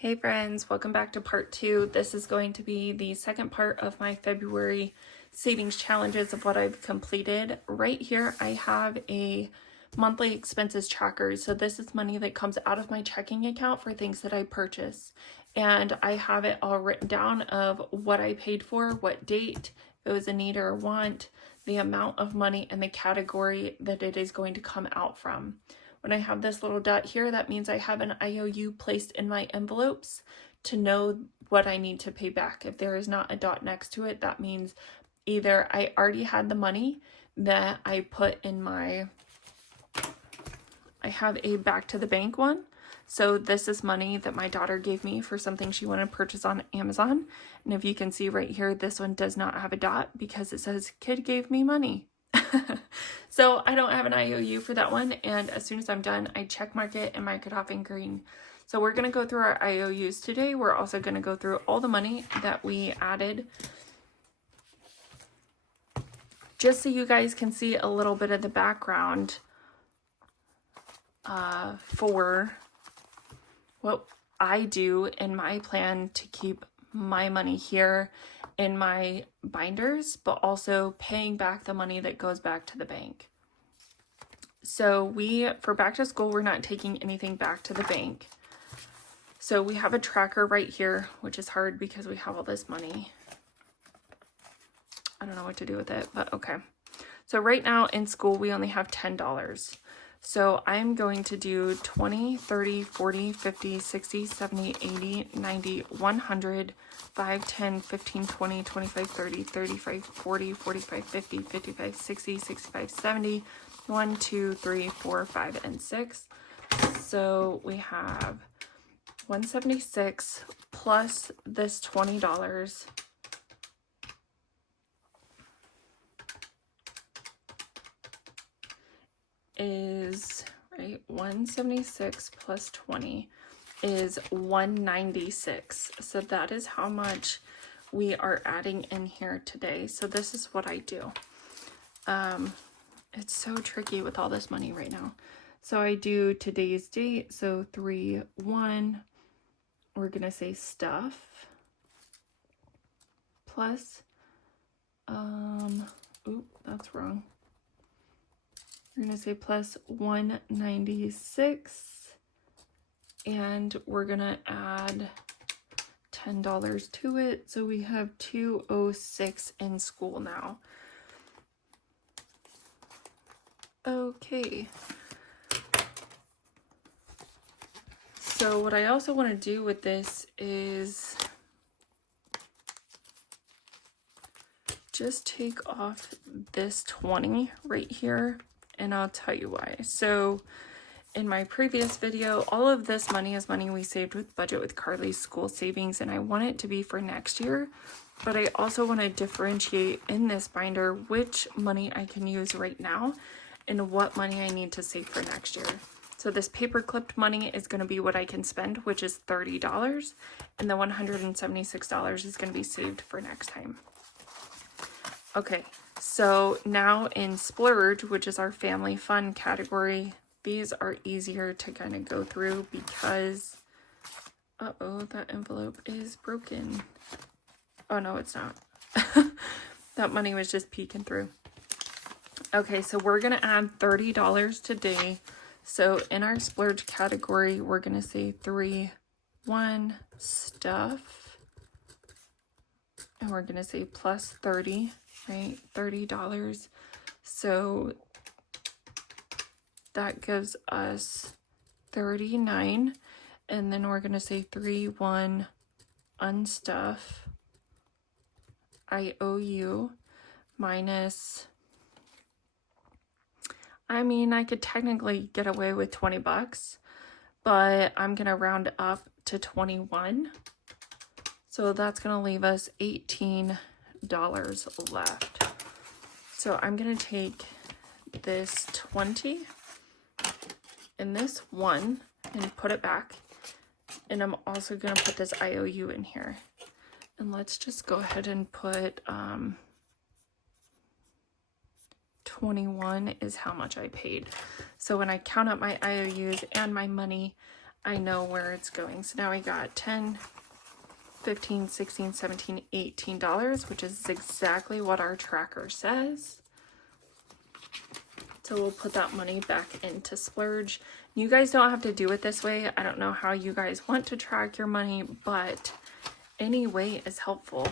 Hey friends, welcome back to part 2. This is going to be the second part of my February savings challenges of what I've completed. Right here I have a monthly expenses tracker. So this is money that comes out of my checking account for things that I purchase. And I have it all written down of what I paid for, what date, if it was a need or a want, the amount of money, and the category that it is going to come out from. When I have this little dot here, that means I have an IOU placed in my envelopes to know what I need to pay back. If there is not a dot next to it, that means either I already had the money that I put in my, I have a back to the bank one. So this is money that my daughter gave me for something she wanted to purchase on Amazon. And if you can see right here, this one does not have a dot because it says kid gave me money. So I don't have an IOU for that one, and as soon as I'm done, I check mark it and mark it off in green. So we're going to go through our IOUs today. We're also going to go through all the money that we added, just so you guys can see a little bit of the background for what I do in my plan to keep my money here in my binders, but also paying back the money that goes back to the bank. So for back to school, we're not taking anything back to the bank. So we have a tracker right here, which is hard because we have all this money. I don't know what to do with it, but okay. So right now in school, we only have $10. So I'm going to do 20, 30, 40, 50, 60, 70, 80, 90, 100, 5, 10, 15, 20, 25, 30, 35, 40, 45, 50, 55, 60, 65, 70, 1, 2, 3, 4, 5, and 6. So we have 176 plus this $20 is, right, 176 plus 20 is 196. So that is how much we are adding in here today. So this is what I do. It's so tricky with all this money right now. So I do today's date. So 3/1, we're gonna say stuff plus, oop, that's wrong. We're going to say plus 196, and we're going to add $10 to it. So we have 206 in school now. Okay. So what I also want to do with this is just take off this 20 right here. And I'll tell you why. So in my previous video, all of this money is money we saved with Budget with Carly's school savings, and I want it to be for next year. But I also want to differentiate in this binder which money I can use right now and what money I need to save for next year. So this paper clipped money is going to be what I can spend, which is $30, and the $176 is going to be saved for next time. Okay. So now in splurge, which is our family fun category, these are easier to kind of go through because, uh-oh, that envelope is broken. Oh, no, it's not. That money was just peeking through. Okay, so we're going to add $30 today. So in our splurge category, we're going to say 3/1 stuff. And we're going to say plus 30. Right, $30. So that gives us 39, and then we're gonna say 3/1 unstuff IOU minus, I mean, I could technically get away with $20, but I'm gonna round up to 21. So that's gonna leave us $18 left. So I'm gonna take this 20 and this 1 and put it back, and I'm also gonna put this IOU in here, and let's just go ahead and put 21 is how much I paid. So when I count up my IOUs and my money, I know where it's going. So now we got 10, 15, 16, 17, $18, which is exactly what our tracker says. So we'll put that money back into Splurge. You guys don't have to do it this way. I don't know how you guys want to track your money, but any way is helpful.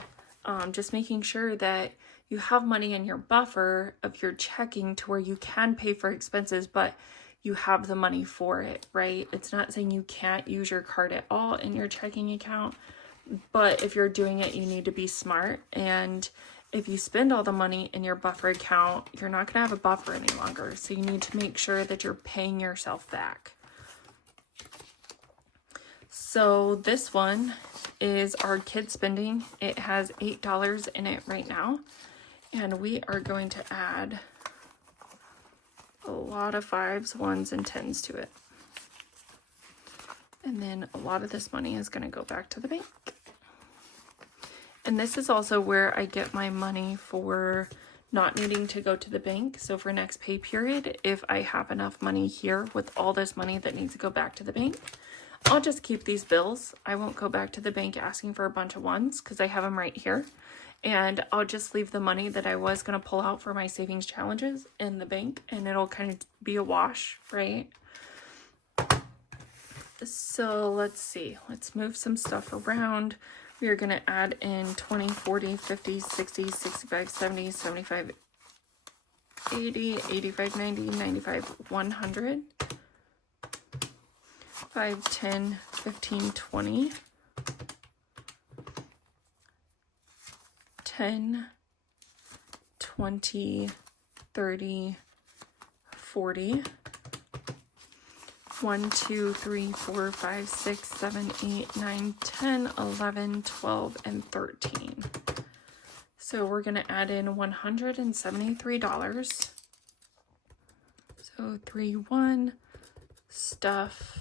Just making sure that you have money in your buffer of your checking to where you can pay for expenses, but you have the money for it, right? It's not saying you can't use your card at all in your checking account, but if you're doing it, you need to be smart. And if you spend all the money in your buffer account, you're not going to have a buffer any longer. So you need to make sure that you're paying yourself back. So this one is our kid spending. It has $8 in it right now. And we are going to add a lot of 5s, 1s, and 10s to it. And then a lot of this money is going to go back to the bank. And this is also where I get my money for not needing to go to the bank. So for next pay period, if I have enough money here with all this money that needs to go back to the bank, I'll just keep these bills. I won't go back to the bank asking for a bunch of 1s because I have them right here. And I'll just leave the money that I was going to pull out for my savings challenges in the bank, and it'll kind of be a wash, right? So let's see. Let's move some stuff around. We are going to add in 20, 40, 50, 60, 65, 70, 75, 80, 85, 90, 95, 100, 5, 10, 15, 20, 10, 20, 30, 40, 1, 2, 3, 4, 5, 6, 7, 8, 9, 10, 11, 12, and 13. So we're going to add in $173. So 3-1 stuff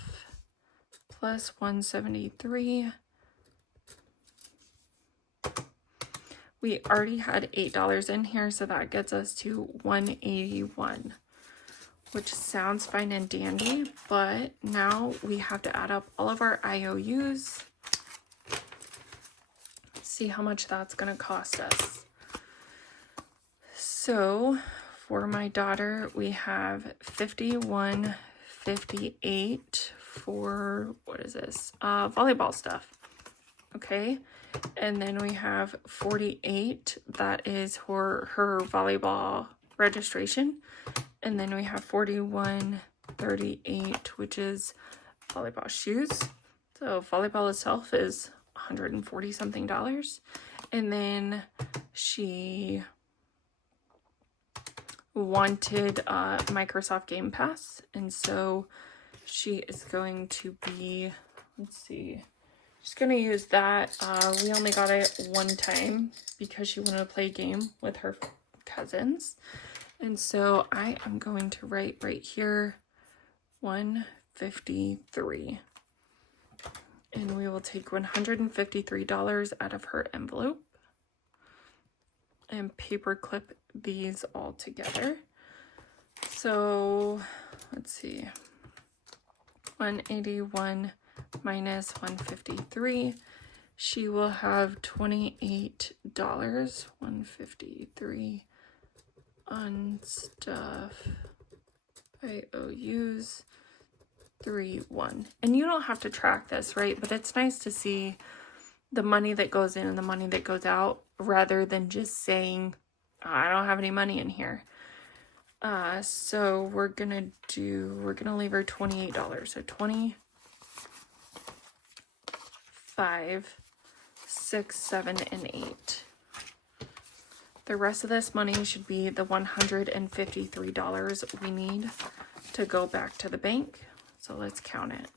plus 173. We already had $8 in here, so that gets us to 181. Which sounds fine and dandy, but now we have to add up all of our IOUs. See how much that's going to cost us. So for my daughter, we have 51.58 for, what is this? Volleyball stuff. Okay. And then we have 48. That is for her volleyball registration. And then we have 41.38, which is volleyball shoes. So volleyball itself is $140 something. And then she wanted Microsoft Game Pass. And so she is going to be, let's see, she's going to use that. We only got it one time because she wanted to play a game with her cousins. And so I am going to write right here 153. And we will take $153 out of her envelope and paper clip these all together. So let's see. 181 minus 153. She will have $28. 153 on stuff IOUs 3-1. And you don't have to track this, right? But it's nice to see the money that goes in and the money that goes out rather than just saying, I don't have any money in here. So we're gonna leave her $28. So 25, 6, 7, and 8. The rest of this money should be the $153 we need to go back to the bank. So let's count it.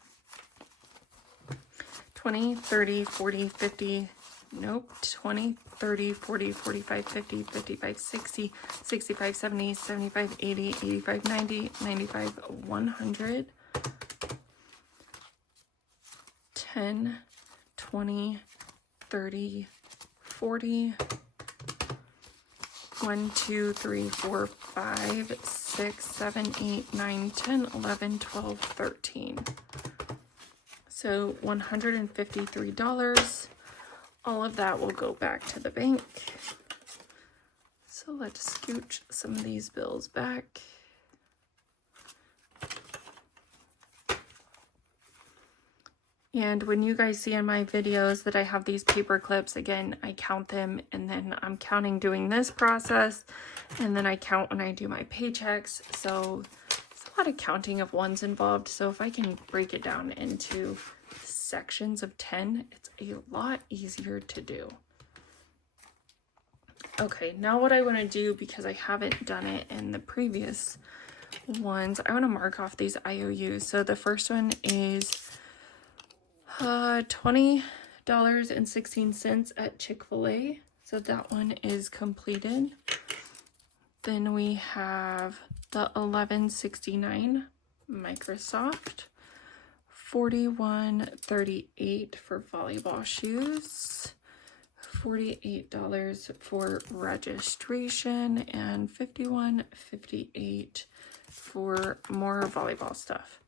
20, 30, 40, 50, nope, 20, 30, 40, 45, 50, 55, 60, 65, 70, 75, 80, 85, 90, 95, 100, 10, 20, 30, 40, 1, 2, 3, 4, 5, 6, 7, 8, 9, 10, 11, 12, 13. So $153. All of that will go back to the bank. So let's scooch some of these bills back. And when you guys see in my videos that I have these paper clips, again, I count them, and then I'm counting doing this process, and then I count when I do my paychecks. So it's a lot of counting of ones involved. So if I can break it down into sections of 10, it's a lot easier to do. Okay, now what I want to do, because I haven't done it in the previous ones, I want to mark off these IOUs. So the first one is $20.16 at Chick-fil-A. So that one is completed. Then we have the $11.69 Microsoft, $41.38 for volleyball shoes, $48 for registration, and $51.58 for more volleyball stuff.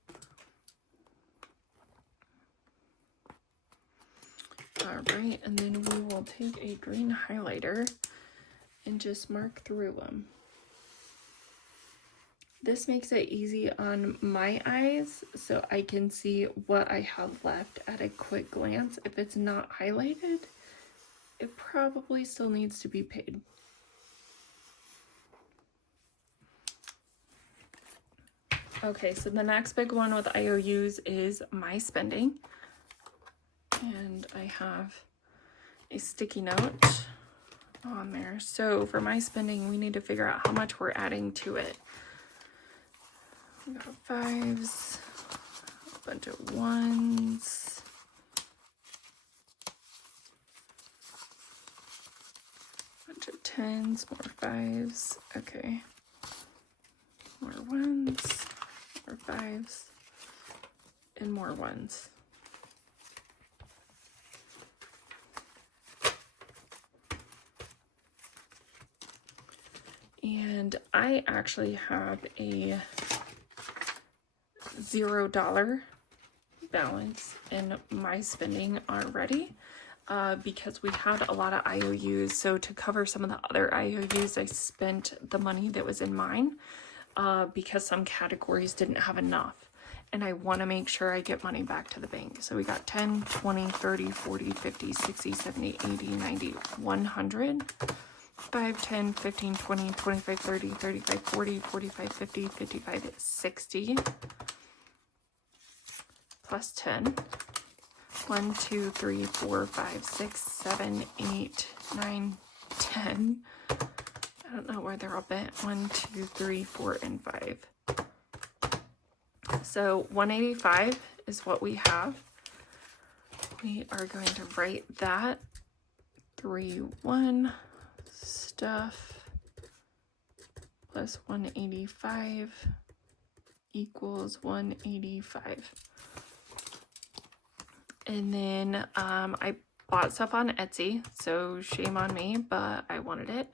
All right, and then we will take a green highlighter and just mark through them. This makes it easy on my eyes, so I can see what I have left at a quick glance. If it's not highlighted, it probably still needs to be paid. Okay, so the next big one with IOUs is my spending. And I have a sticky note on there. So for my spending, we need to figure out how much we're adding to it. We got fives, a bunch of ones, a bunch of tens, more fives. Okay. More ones, more fives, and more ones. And I actually have a $0 balance in my spending already because we had a lot of IOUs. So to cover some of the other IOUs, I spent the money that was in mine because some categories didn't have enough. And I want to make sure I get money back to the bank. So we got 10, 20, 30, 40, 50, 60, 70, 80, 90, 100. 5, 10, 15, 20, 25, 30, 35, 40, 45, 50, 55, 60. Plus 10. 1, 2, 3, 4, 5, 6, 7, 8, 9, 10. I don't know where they're all bent. 1, 2, 3, 4, and 5. So 185 is what we have. We are going to write that 3-1 stuff plus 185 equals 185. And then I bought stuff on Etsy, so shame on me, but I wanted it.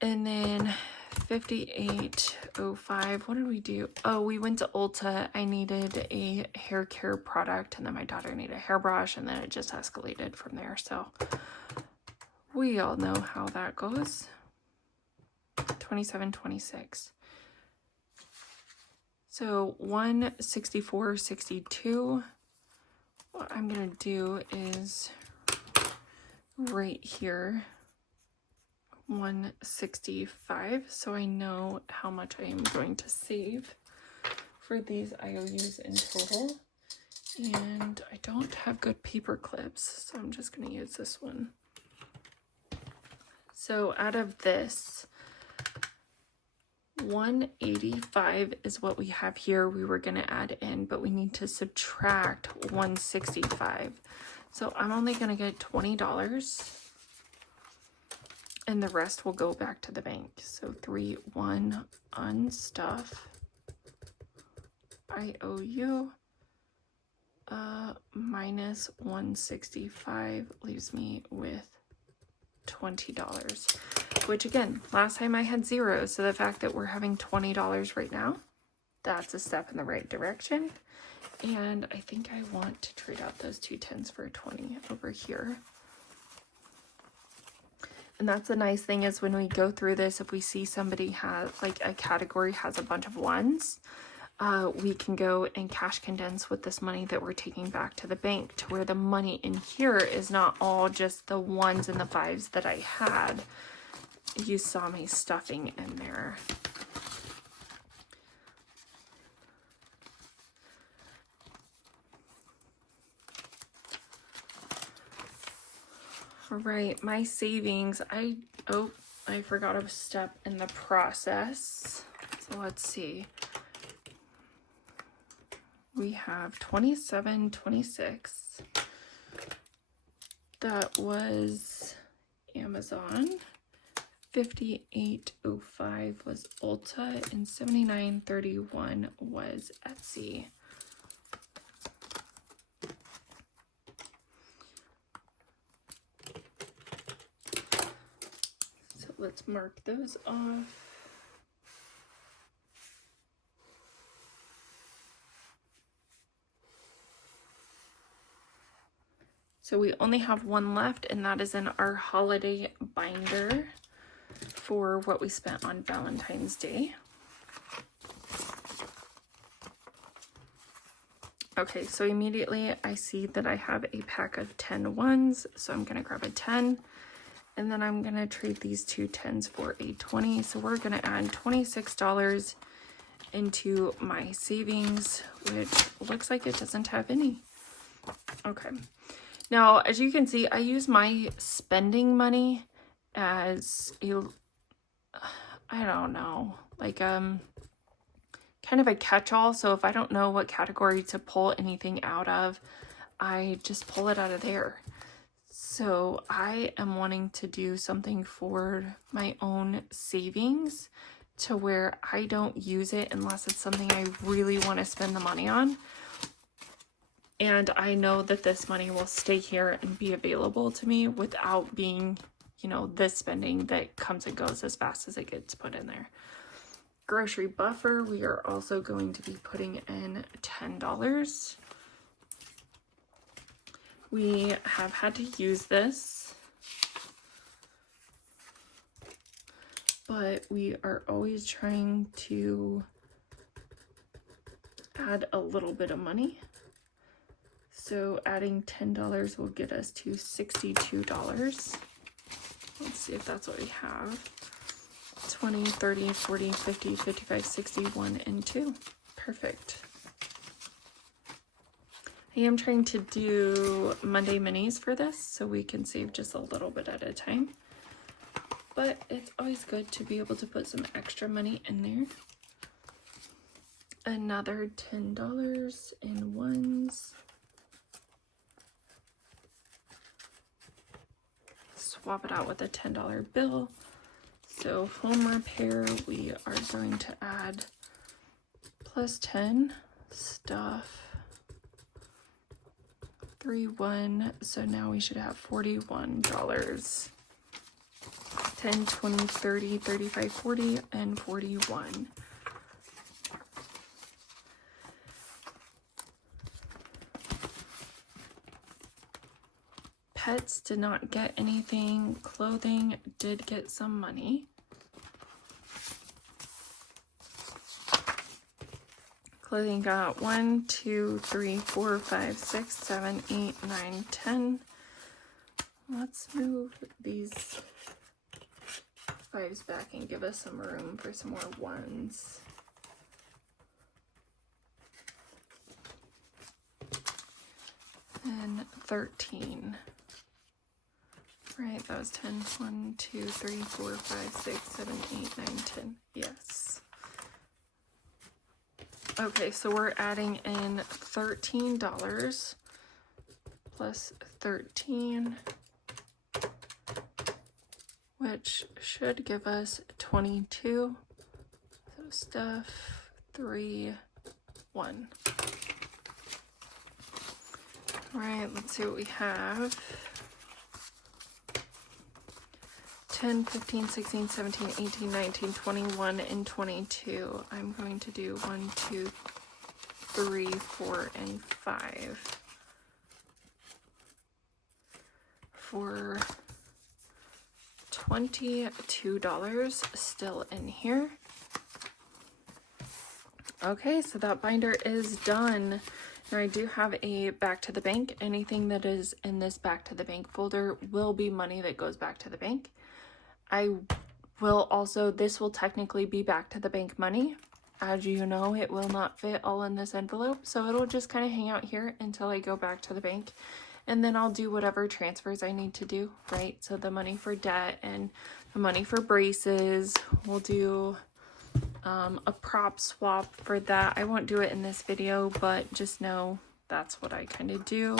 And then 5805, what did we do? Oh, we went to Ulta. I needed a hair care product, and then my daughter needed a hairbrush, and then it just escalated from there. So we all know how that goes. 2726. So 164.62. What I'm gonna do is right here 165, so I know how much I am going to save for these IOUs in total. And I don't have good paper clips, so I'm just going to use this one. So out of this, 185 is what we have here. We were going to add in, but we need to subtract 165. So I'm only going to get $20. And the rest will go back to the bank. So 3-1 unstuff IOU minus 165 leaves me with $20. Which again, last time I had 0. So the fact that we're having $20 right now, that's a step in the right direction. And I think I want to trade out those 2 10s for a 20 over here. And that's the nice thing is when we go through this, if we see somebody has, like a category has a bunch of 1s, we can go and cash condense with this money that we're taking back to the bank, to where the money in here is not all just the 1s and the 5s that I had. You saw me stuffing in there. All right, my savings, I forgot a step in the process. So let's see. We have 27.26. That was Amazon. 58.05 was Ulta, and 79.31 was Etsy. So let's mark those off. So we only have one left, and that is in our holiday binder for what we spent on Valentine's Day. Okay, so immediately I see that I have a pack of 10 1s, so I'm gonna grab a 10, and then I'm gonna trade these 2 10s for a 20. So we're gonna add $26 into my savings, which looks like it doesn't have any. Okay. Now, as you can see, I use my spending money as a, I don't know, like kind of a catch-all. So if I don't know what category to pull anything out of, I just pull it out of there. So I am wanting to do something for my own savings to where I don't use it unless it's something I really want to spend the money on. And I know that this money will stay here and be available to me without being, you know, this spending that comes and goes as fast as it gets put in there. Grocery buffer, we are also going to be putting in $10. We have had to use this, but we are always trying to add a little bit of money. So adding $10 will get us to $62. Let's see if that's what we have. 20, 30, 40, 50, 55, 60, 1, and 2. Perfect. I am trying to do Monday minis for this so we can save just a little bit at a time. But it's always good to be able to put some extra money in there. Another $10 in 1s. Swap it out with a $10 bill. So home repair, we are going to add plus 10, stuff 3-1, so now we should have $41. 10, 20, 30, 35, 40, and 41. Pets did not get anything. Clothing did get some money. Clothing got 1, 2, 3, 4, 5, 6, 7, 8, 9, 10. Let's move these 5s back and give us some room for some more 1s. And 13. Right, that was 10. 1, 2, 3, 4, 5, 6, 7, 8, 9, 10. Yes. Okay, so we're adding in $13 plus 13, which should give us 22. So stuff 3, 1. All right, let's see what we have. 10, 15, 16, 17, 18, 19, 21, and 22. I'm going to do 1, 2, 3, 4, and 5 for $22 still in here. Okay, so that binder is done. Now I do have a back to the bank. Anything that is in this back to the bank folder will be money that goes back to the bank. I will also, this will technically be back to the bank money. As you know, it will not fit all in this envelope, so it'll just kind of hang out here until I go back to the bank. And then I'll do whatever transfers I need to do, right? So the money for debt and the money for braces, we'll do a prop swap for that. I won't do it in this video, but just know that's what I kind of do.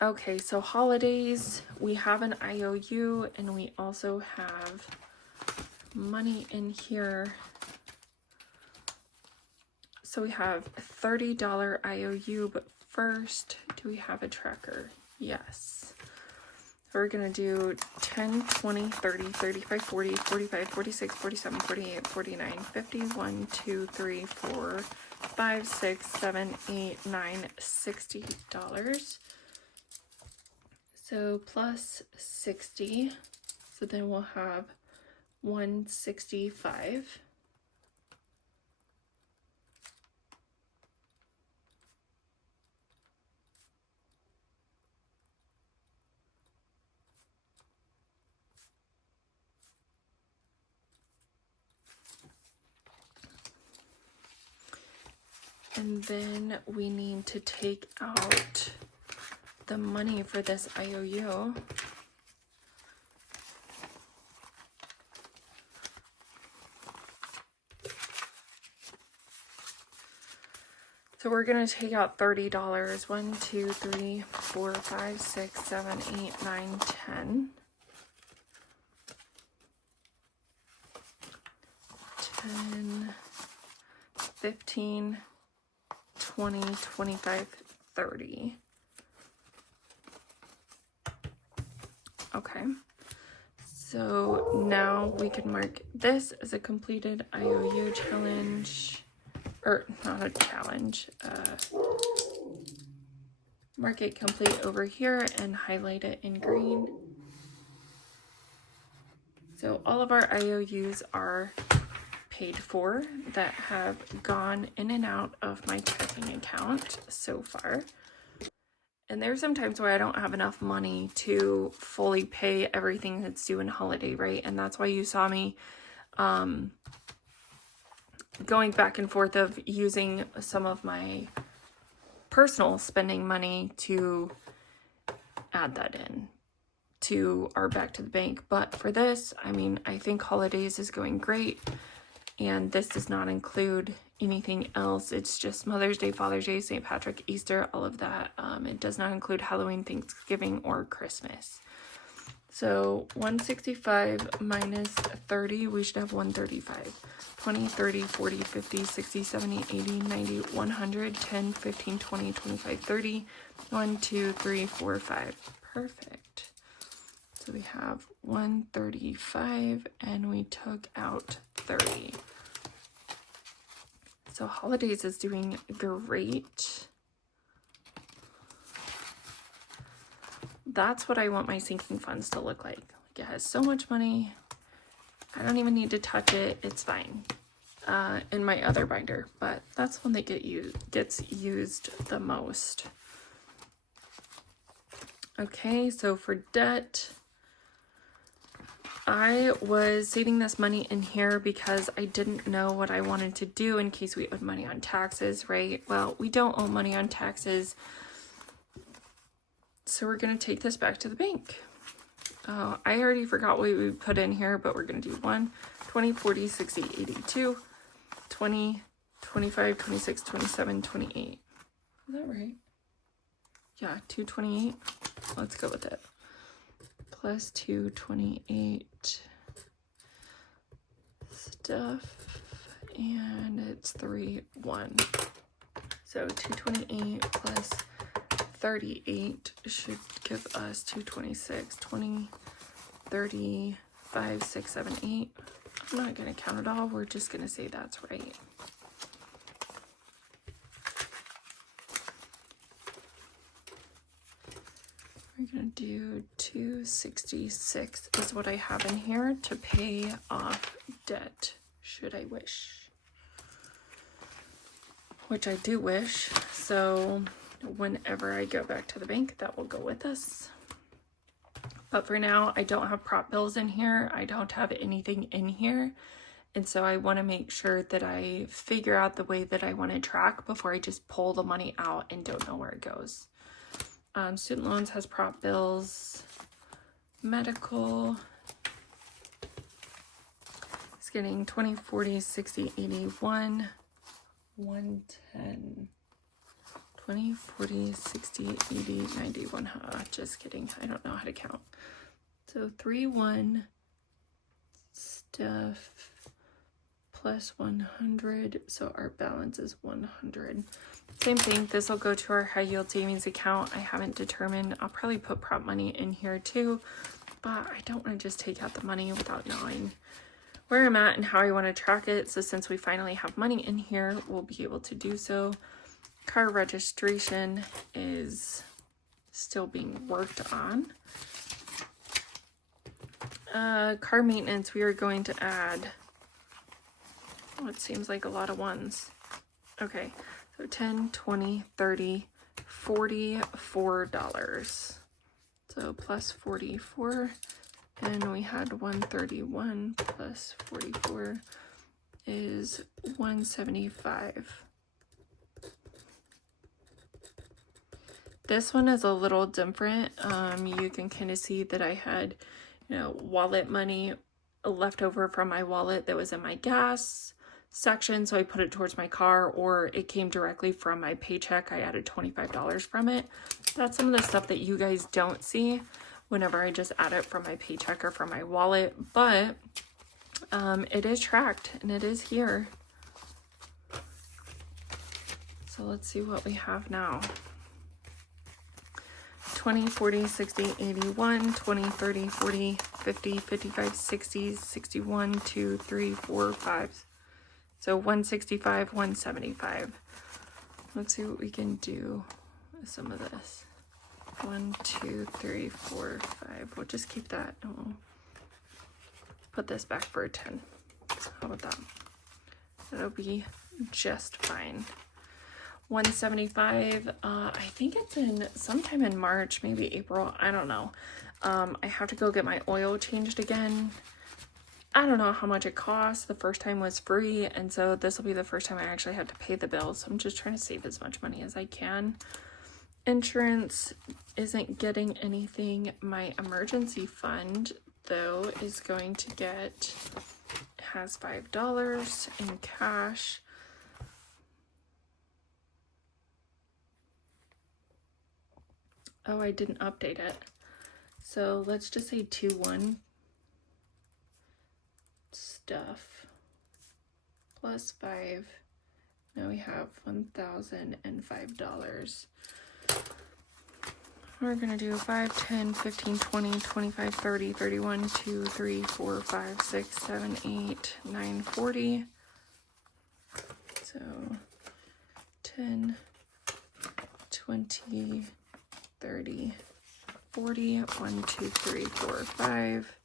Okay, so holidays, we have an IOU and we also have money in here. So we have $30 IOU, but first, do we have a tracker? Yes. So we're gonna do 10, 20, 30, 35, 40, 45, 46, 47, 48, 49, 50, 1, 2, 3, 4, 5, 6, 7, 8, 9, $60. So plus 60, so then we'll have 165. And then we need to take out the money for this IOU. So we're going to take out $30. 1, 2, 3, 4, 5, 6, 7, 8, 9, 10. 10, 15, 20, 25, 30. Okay, so now we can mark this as a completed IOU challenge, or not a challenge, mark it complete over here and highlight it in green. So all of our IOUs are paid for that have gone in and out of my checking account so far. And there's some times where I don't have enough money to fully pay everything that's due in holiday, right? And that's why you saw me going back and forth of using some of my personal spending money to add that in to our back to the bank. But for this, I mean, I think holidays is going great. And this does not include anything else. It's just Mother's Day, Father's Day, St. Patrick, Easter, all of that. It does not include Halloween, Thanksgiving, or Christmas. So 165 minus 30, we should have 135. 20, 30, 40, 50, 60, 70, 80, 90, 100, 10, 15, 20, 25, 30. 1, 2, 3, 4, 5. Perfect. So we have 135 and we took out 30. So holidays is doing great. That's what I want my sinking funds to look like. It has so much money. I don't even need to touch it. It's fine. In my other binder, but that's one that gets used the most. Okay, so for debt, I was saving this money in here because I didn't know what I wanted to do in case we owed money on taxes, right? Well, we don't owe money on taxes, so we're going to take this back to the bank. I already forgot what we put in here, but we're going to do 1, 20, 40, 60, 82, 20, 25, 26, 27, 28. Is that right? Yeah, 228. Let's go with it. Plus 228 stuff, and it's 3, 1. So 228 plus 38 should give us 226, 20, 35, 6, 7, 8. I'm not going to count it all. We're just going to say that's right. We're going to do 266 is what I have in here to pay off debt, should I wish. Which I do wish. So whenever I go back to the bank, that will go with us. But for now, I don't have prop bills in here. I don't have anything in here. And so I want to make sure that I figure out the way that I want to track before I just pull the money out and don't know where it goes. Student loans has prop bills. Medical is getting 20, 40, 60, 81, 110. 20, 40, 60, 80, 91. Just kidding. I don't know how to count. So 3, 1 stuff plus 100. So our balance is 100. Same thing. This will go to our high yield savings account. I haven't determined. I'll probably put prop money in here too, but I don't want to just take out the money without knowing where I'm at and how I want to track it. So since we finally have money in here, we'll be able to do so. Car registration is still being worked on. Car maintenance, we are going to add what seems like a lot of ones. Okay, so 10, 20, 30, $44. So plus 44, and we had 131 plus 44 is 175. This one is a little different. You can kind of see that I had, wallet money left over from my wallet that was in my gas section, so I put it towards my car, or it came directly from my paycheck. I added $25 from it. That's some of the stuff that you guys don't see whenever I just add it from my paycheck or from my wallet, but it is tracked and it is here. So let's see what we have now. 20, 40, 60, 81, 20, 30, 40, 50, 55, 60, 61, 2, 3, 4, 5. So 165, 175. Let's see what we can do with some of this. 1, 2, 3, 4, 5. We'll just keep that. We'll put this back for a 10. How about that? That'll be just fine. 175, I think it's in sometime in March, maybe April, I don't know. I have to go get my oil changed again. I don't know how much it costs. The first time was free, and so this will be the first time I actually had to pay the bill, so I'm just trying to save as much money as I can. Insurance isn't getting anything. My emergency fund, though, is going to get, has $5 in cash. Oh, I didn't update it. So let's just say 2-1 stuff plus 5. Now we have $1,005. We're gonna do 5, 10, 15, 20, 25, 30, 31, 2, 3, 4, 5, 6, 7, 8, 9, 40. So 10, 20, 30, 40, 1, 2, 3, 4, 5.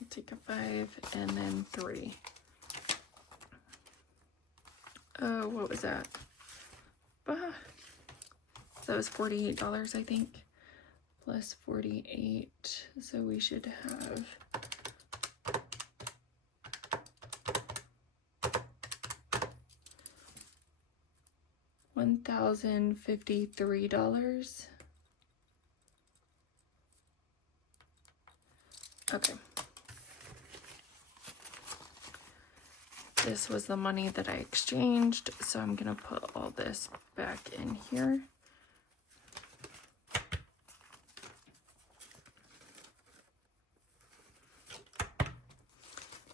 We'll take a 5 and then 3. Oh, what was that? That was $48, I think, plus 48. So we should have $1,053. Okay. This was the money that I exchanged, so I'm gonna put all this back in here.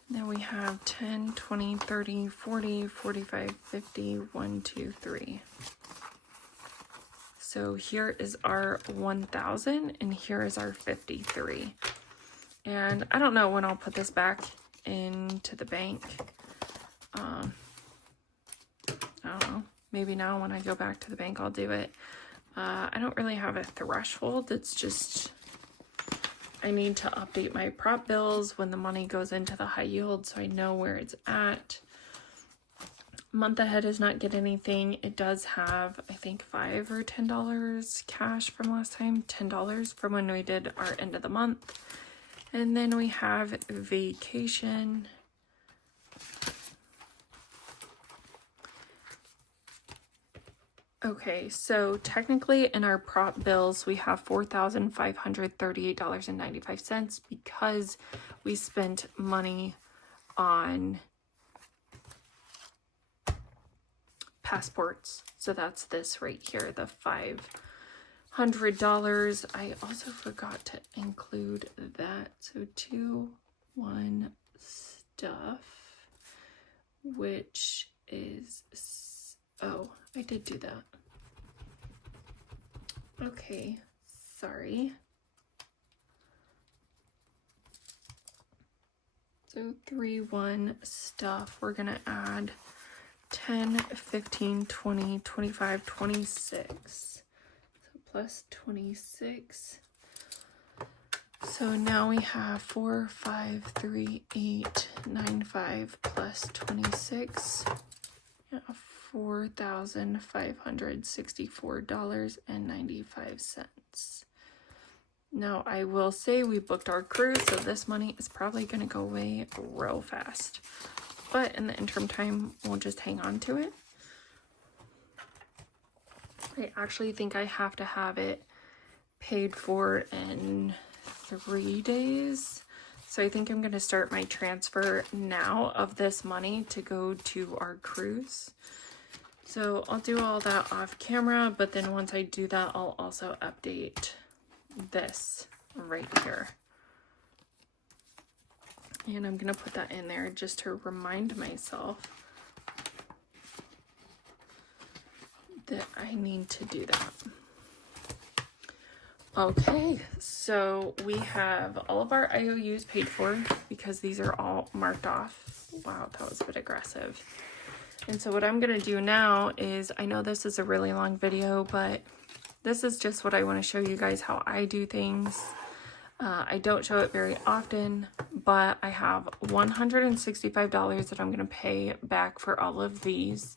Now we have 10, 20, 30, 40, 45, 50, 1, 2, 3. So here is our 1,000 and here is our 53. And I don't know when I'll put this back into the bank. I don't know. Maybe now when I go back to the bank, I'll do it. I don't really have a threshold. It's just, I need to update my prop bills when the money goes into the high yield so I know where it's at. Month ahead does not get anything. It does have, I think, $5 or $10 cash from last time. $10 from when we did our end of the month. And then we have vacation. Okay, so technically in our prop bills, we have $4,538.95 because we spent money on passports. So that's this right here, the $500. I also forgot to include that. So 2-1 stuff, which is, oh, I did do that. Okay, sorry. So 3-1 stuff, we're gonna add 10, 15, 20, 25, 26. So plus 26. So now we have 4, 5, 3, 8, 9, 5 plus 26. Yeah, $4,564.95. Now I will say we booked our cruise, so this money is probably going to go away real fast. But in the interim time, we'll just hang on to it. I actually think I have to have it paid for in 3 days. So I think I'm going to start my transfer now of this money to go to our cruise. So I'll do all that off camera, but then once I do that, I'll also update this right here. And I'm going to put that in there just to remind myself that I need to do that. Okay, so we have all of our IOUs paid for because these are all marked off. Wow, that was a bit aggressive. And so what I'm going to do now is, I know this is a really long video, but this is just what I want to show you guys how I do things. I don't show it very often, but I have $165 that I'm going to pay back for all of these.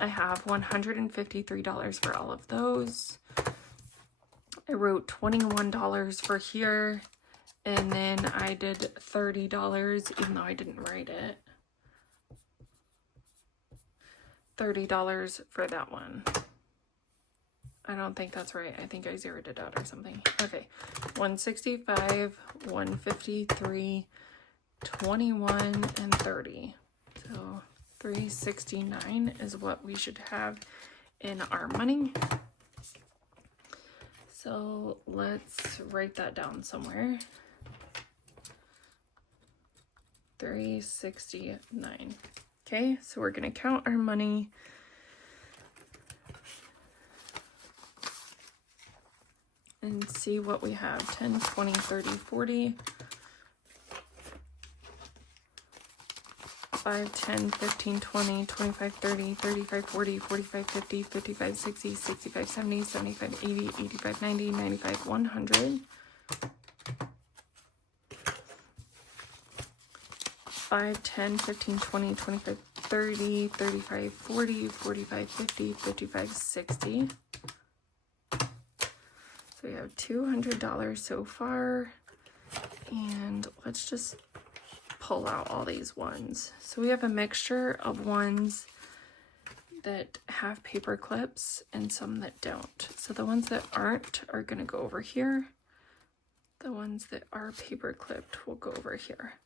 I have $153 for all of those. I wrote $21 for here, and then I did $30, even though I didn't write it. $30 for that one. I don't think that's right. I think I zeroed it out or something. Okay, 165, 153, 21, and 30. So 369 is what we should have in our money. So let's write that down somewhere. 369. Okay, so we're gonna count our money. And see what we have. 10, 20, 30, 40. 5, 10, 15, 20, 25, 30, 35, 40, 45, 50, 55, 60, 65, 70, 75, 80, 85, 90, 95, 100. 5, 10, 15, 20, 25, 30, 35, 40, 45, 50, 55, 60. So we have $200 so far. And let's just pull out all these ones. So we have a mixture of ones that have paper clips and some that don't. So the ones that aren't are going to go over here. The ones that are paper clipped will go over here.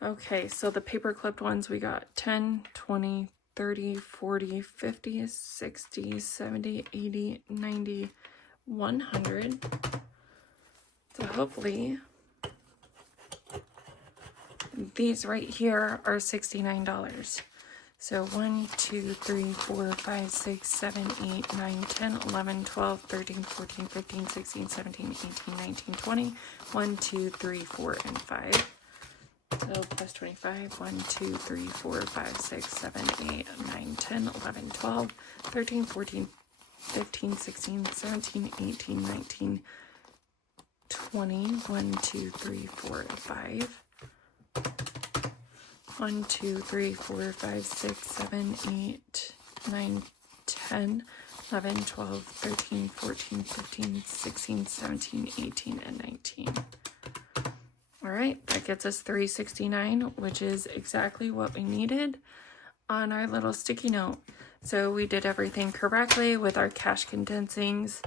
Okay, so the paper clipped ones, we got 10, 20, 30, 40, 50, 60, 70, 80, 90, 100. So hopefully these right here are $69. So 1, 2, 3, 4, 5, 6, 7, 8, 9, 10, 11, 12, 13, 14, 15, 16, 17, 18, 19, 20. 1, 2, 3, 4, and 5. So plus 25. 1, 2, 3, 4, 5, 6, 7, 8, 9, 10, 11, 12, 13, 14, 15, 16, 17, 18, 19, 20. 1, 2, 3, 4, and 5. 1, 2, 3, 4, 5, 6, 7, 8, 9, 10, 11, 12, 13, 14, 15, 16, 17, 18, and 19. All right, that gets us $369, which is exactly what we needed on our little sticky note. So we did everything correctly with our cash condensings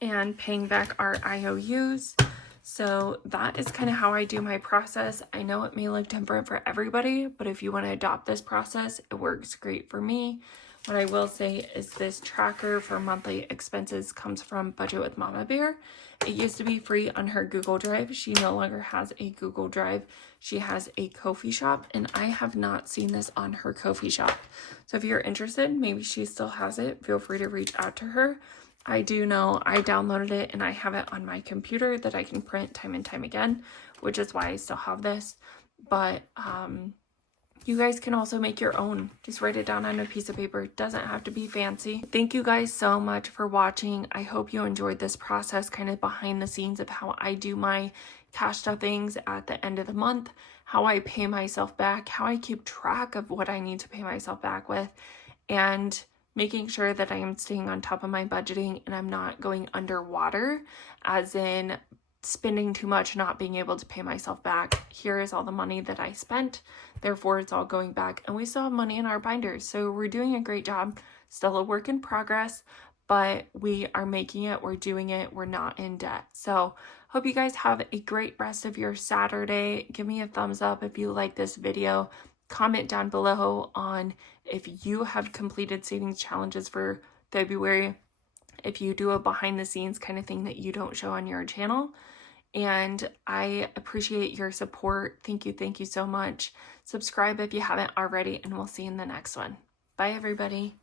and paying back our IOUs. So that is kind of how I do my process. I know it may look different for everybody, but if you want to adopt this process, it works great for me. What I will say is this tracker for monthly expenses comes from Budget with Mama Bear. It used to be free on her Google Drive. She no longer has a Google Drive. She has a Ko-fi shop, and I have not seen this on her Ko-fi shop. So if you're interested, maybe she still has it, feel free to reach out to her. I do know I downloaded it and I have it on my computer that I can print time and time again, which is why I still have this. But you guys can also make your own. Just write it down on a piece of paper. It doesn't have to be fancy. Thank you guys so much for watching. I hope you enjoyed this process, kind of behind the scenes of how I do my cash stuffings at the end of the month, how I pay myself back, how I keep track of what I need to pay myself back with, and making sure that I am staying on top of my budgeting and I'm not going underwater, as in spending too much, not being able to pay myself back. Here is all the money that I spent, therefore it's all going back, and we still have money in our binders. So we're doing a great job. Still a work in progress, but we are making it, we're doing it, we're not in debt. So hope you guys have a great rest of your Saturday. Give me a thumbs up if you like this video. Comment down below on if you have completed savings challenges for February, if you do a behind the scenes kind of thing that you don't show on your channel. And I appreciate your support. Thank you so much. Subscribe if you haven't already, and we'll see you in the next one. Bye, everybody.